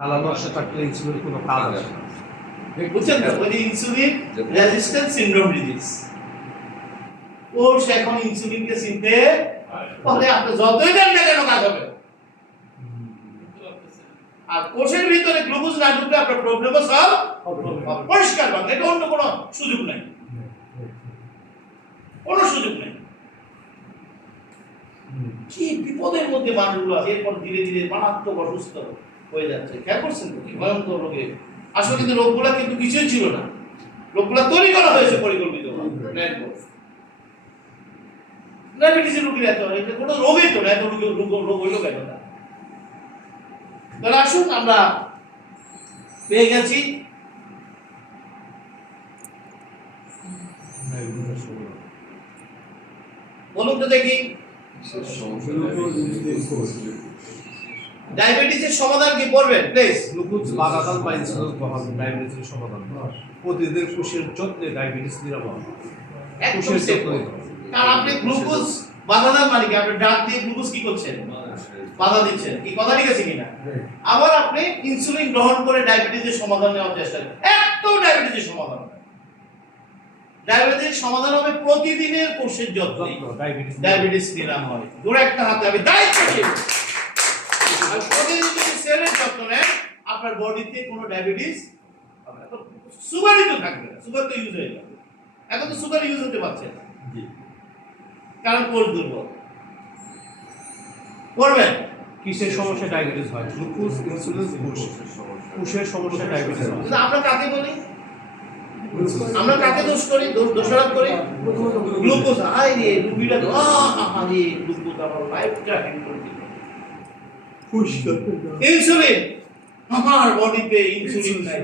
থাকলে ইনসুলিন কোনো কাজ আসে বুঝছেন তো ওই যে ইনসুলিন রেজিস্ট্যান্স সিনড্রোম ডিজিজ কোষ এখন ইনসুলিনকে চিনতে পারে আপনি যতই দেন না কেন কাজ হবে? আর কোষের ভিতরে গ্লুকোজ না ঢুকলে আপনার প্রবলেমও সলভ পরিষ্কার এটা অন্য কোনো সুযোগ নাই। কোনো সুযোগ নেই। কি বিপদের মধ্যে মানুষগুলো আছে এরপর ধীরে ধীরে মারাত্মক অসুস্থ। হয়ে যাচ্ছে। খেয়াল করছেন তো কি? ভয়ঙ্কর রোগে। আসলে কিন্তু রোগগুলা কিন্তু কিছুই ছিল না। রোগগুলা তৈরি করা হয়েছে পরিকল্পিত ডায়াবেটিসের রোগীর এত কোনো রোগই তো না। এত রোগ রোগ হইল কেন না তাহলে আসুন, আমরা পেয়ে গেছি। বলুন তো দেখি। ডায়াবেটিসের সমাধান কি করবেন? প্লিজ। গ্লুকোজ বাগাদাল বা ইনসুলিন গ্রহণ ডায়াবেটিসের সমাধান। প্রতিদিন কোষের যত্নে ডায়াবেটিস নিরাময়। কোষের। যত্ন কারণ আপনি গ্লুকোজ বাধা মানে কি? আপনি ডাক দিয়ে গ্লুকোজ কি করছেন? বাধা দিচ্ছেন। কি কথা ঠিক আছে কিনা আবার আপনি ইনসুলিন গ্রহণ করে ডায়াবেটিসের সমাধান নেওয়ার চেষ্টা করেন। একটু ডায়াবেটিসের সমাধান। ডায়াবেটিসের সমাধান হবে প্রতিদিনের কোষের যত্ন। ডায়াবেটিস নিরাময়। জোরে একটা হাতে আমি দায়িত্বশীল। আর যদি সেলের যত্ন নেন আপনার বডিতে কোনো ডায়াবেটিস হবে না। সুগারই তো থাকবে না সুগার তো ইউজ হয়ে যাবে। এখন তো সুগার ইউজ হতে পারছে না। কারণ কোষ দুর্বল। করবেন? কিসের সমস্যা ডায়াবেটিস হয়? গ্লুকোজ ইনসুলিন কোষের সমস্যা ডায়াবেটিস হয়। আমরা কাকে বলি? আমরা কাকে দোষ করি? দোষ দোষারোপ করি? গ্লুকোজ আয় রে রুগীরা তো আহা রে গ্লুকোজ আমার লাইফটা হ্যান্ড করে ইনসুলিন। আমার বডিতে ইনসুলিন নাই।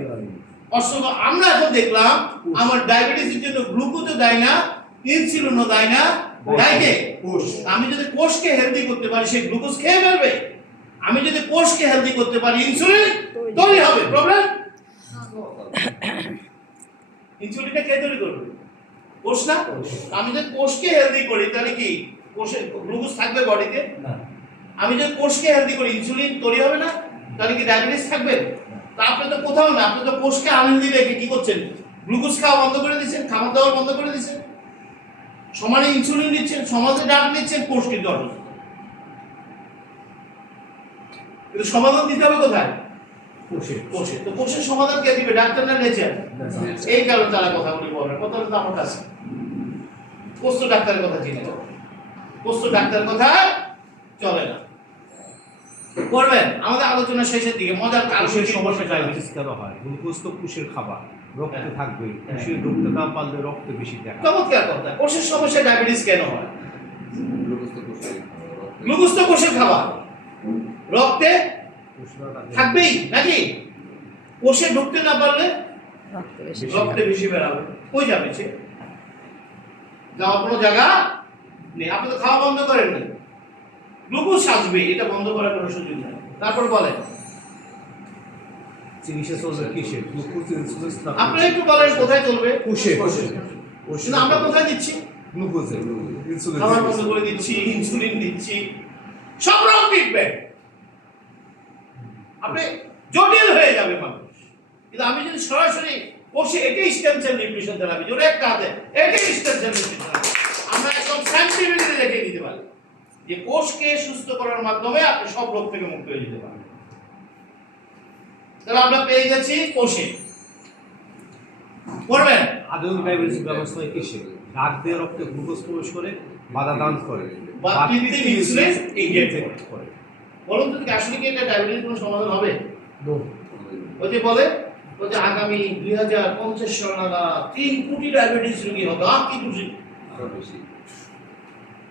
আমরা এখন দেখলাম আমার ডায়াবেটিসের জন্য গ্লুকোজও দেয় না ইনসুলিনও দেয় না। দেয় কে? কোষ আমি যদি কোষকে হেলদি করতে পারি সে গ্লুকোজ খেয়ে ফেলবে। আমি যদি কোষকে হেলদি করতে পারি ইনসুলিন তৈরি। হবে। প্রবলেম ইনসুলিনটা কে তৈরি করবে? কোষ না? আমি যদি কোষকে হেলদি করি তাহলে কি কোষে গ্লুকোজ থাকবে বডিতে আমি যদি কোষকে হেলদি করি ইনসুলিন তৈরি হবে না তাহলে কি ডায়াবেটিস থাকবে? তা আপনি তো কোথাও না আপনি তো কোষকে আনহেলদি রেখে কি করছেন? গ্লুকোজ খাওয়া বন্ধ করে দিচ্ছেন খাবার দাবার বন্ধ করে দিচ্ছেন। সমানে ইনসুলিন নিচ্ছেন সমাজে ডাক নিচ্ছেন কোষ কিন্তু অসুস্থ কিন্তু সমাধান দিতে হবে কোথায়? কোষে তো কোষের সমাধান কে দিবে? ডাক্তার না নেচার এই কারণে তারা কথাগুলি বলে কথা তো আমার কাছে। কোষ ডাক্তারের কথা চিনে না কোষ ডাক্তারের কথা চলে না। করবেন? আমাদের আলোচনা শেষের দিকে মজার কারণের কোষের সমস্যা ডায়াবেটিস কেন হয়? গ্লুকোজ তো কোষের খাবার রক্তে থাকবে। কোষে ঢুকতে না পারলে রক্ত বেশি দেখা চমৎকার কথা। কোষের সমস্যা ডায়াবেটিস কেন হয়? গ্লুকোজ তো কোষের খাবার। রক্তে থাকবেই নাকি? কোষে ঢুকতে না পারলে রক্ত রক্তে বেশি বেরাবে কই যাবে সে? যাওয়ার কোনো জায়গা নেই। আপনি তো খাওয়া বন্ধ করেন না গ্লুকোজ আসবে এটা বন্ধ করার কোনো সুযোগ নেই। তারপর বলেন। একটু কোথায় চলবে? কিন্তু আমরা কোথায় দিচ্ছি? খাবার বন্ধ করে দিচ্ছি ইনসুলিন দিচ্ছি। সব রকম ট্রিটমেন্ট আপনি জটিল হয়ে যাবে মানুষ। কিন্তু আমি যদি সরাসরি কোষে এটাই স্টেম সেল নিউট্রিশন থেরাপি জোরে একটা হাতে এটাই স্টেম সেল নিউট্রিশন আমরা একদম সাইন্টিফিকলি দেখে দিতে পারি। যে কোষকে সুস্থ করার মাধ্যমে আপনি সব রোগ থেকে মুক্ত হয়ে যেতে পারেন। তাহলে আমরা পেয়ে গেছি কোষে। করবেন? আধুনিক ডায়াবেটিস ব্যবস্থা কিসে ডাক দিয়ে রক্তে গ্লুকোজ প্রবেশ করে বাধা দান করে। বা কৃত্রিম ইনসুলিন ইনজেক্ট করে। বলুন তো কি আসলে কি এটা ডায়াবেটিস কোনো সমাধান হবে? ওই যে বলে ওই যে আগামী দুই হাজার পঞ্চাশ সাল নাগাদ তিন কোটি ডায়াবেটিস রোগী হবে। আর কি খুশি?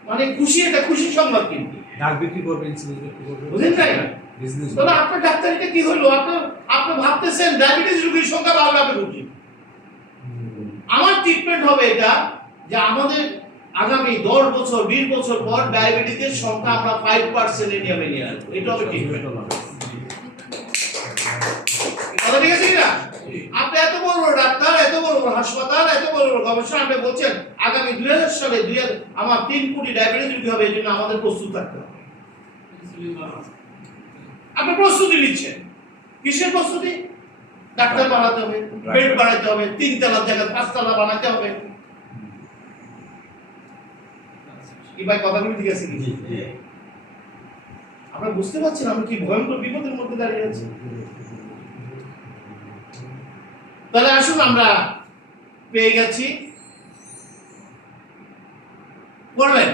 মানে খুশি এটা খুশি সংবাদ কিন্তু। ডাক বিক্রি করবে ইনসুলিন বিক্রি করবে। বুঝেন নাই? বিজনেস তাহলে আপনার ডাক্তারিটা কি হলো? আপনার আপনি ভাবতেছেন ডায়াবেটিস রোগীর সংখ্যা বাড়বে আপনি খুশি আমার ট্রিটমেন্ট হবে এটা যে আমাদের আগামী দশ বছর বিশ বছর পর ডায়াবেটিসের সংখ্যা আমরা ফাইভ পার্সেন্ট নিয়মে নিয়ে আসব। এটা হবে ট্রিটমেন্ট কথা ঠিক আছে কিনা আপনি এত বড় বড় ডাক্তার এত বড় হাসপাতাল এত বড় বড় গবেষণা আপনি বলছেন আগামী দুই হাজার সালে দুই আমার তিন কোটি ডায়াবেটিস রোগী হবে এই জন্য আমাদের প্রস্তুত থাকতে হবে। আপনি প্রস্তুতি নিচ্ছেন। কিসের প্রস্তুতি? ডাক্তার বানাতে হবে বেড বানাতে হবে তিন তলার জায়গায় পাঁচতলা বানাতে হবে। কি ভাই কথাগুলো ঠিক আছে কি? আমরা বুঝতে পারছি না আমরা কি ভয়ঙ্কর বিপদের মধ্যে দাঁড়িয়ে আছি? তাহলে আসুন আমরা পেয়ে গেছি। পড়বেন